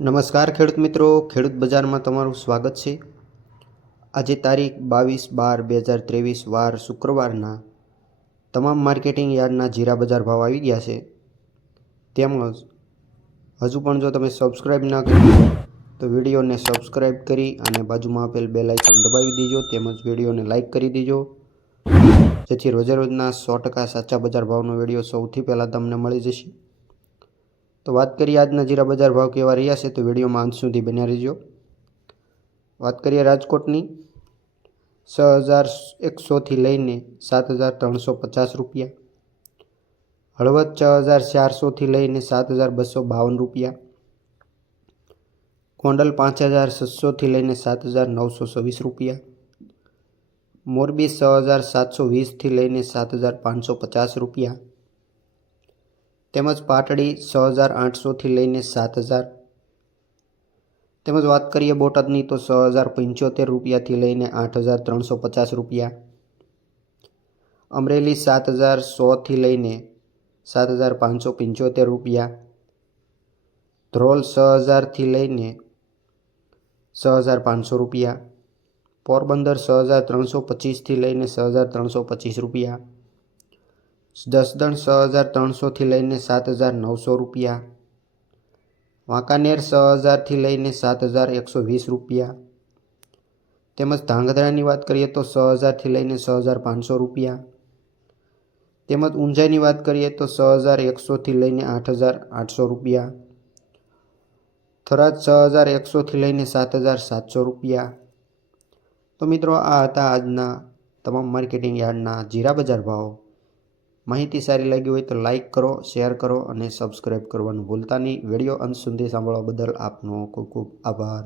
નમસ્કાર ખેડૂત મિત્રો, ખેડૂત બજારમાં તમારું સ્વાગત છે। આજે તારીખ 22/12/2023 વાર શુક્રવારના તમામ માર્કેટિંગ યાર્ડના જીરા બજાર ભાવ આવી ગયા છે। તેમજ હજુ પણ જો તમે સબસ્ક્રાઇબ ના કર્યું હોય તો વિડીયોને સબસ્ક્રાઇબ કરી અને બાજુમાં આપેલ બેલ આઇકન દબાવી દેજો, તેમજ વિડીયોને લાઇક કરી દેજો, જેથી રોજે રોજના 100% સાચા બજાર ભાવનો વિડીયો સૌથી પહેલાં તમને મળી જશે। તો વાત કરીએ આજના જીરા બજાર ભાવ કેવા રહ્યા છે, તો વિડીયોમાં અંત સુધી બન્યા રહેજો। વાત કરીએ રાજકોટની, 6100થી લઈને 7350 રૂપિયા, હળવદ 6400થી લઈને 7252 રૂપિયા, ગોંડલ 5600થી લઈને 7926 રૂપિયા, મોરબી 6720થી લઈને 7550 રૂપિયા, તેમજ પાટડી 6800થી લઈને 7000। તેમજ વાત કરીએ બોટાદની તો 6075 રૂપિયાથી લઈને 8350 રૂપિયા, અમરેલી 7100થી લઈને 7575 રૂપિયા, ધ્રોલ 6000થી લઈને 6500 રૂપિયા, પોરબંદર 6325થી લઈને 6325 રૂપિયા, જસદણ 6300થી લઈને 7900 રૂપિયા, વાંકાનેર 6000થી લઈને 7120 રૂપિયા, તેમજ ધાંગધ્રાની વાત કરીએ તો 6000થી લઈને 6500 રૂપિયા, તેમજ ઊંઝાની વાત કરીએ તો 6100થી લઈને 8800 રૂપિયા, થરાદ 6100થી લઈને 7700 રૂપિયા। તો મિત્રો, આ હતા આજના તમામ માર્કેટિંગ યાર્ડના જીરા બજાર ભાવ। માહિતી સારી લાગી હોય તો લાઇક કરો, શેર કરો અને સબસ્ક્રાઇબ કરવાનું ભૂલતા નહીં। વિડીયો અંત સુધી સાંભળવા બદલ આપનો ખૂબ ખૂબ આભાર।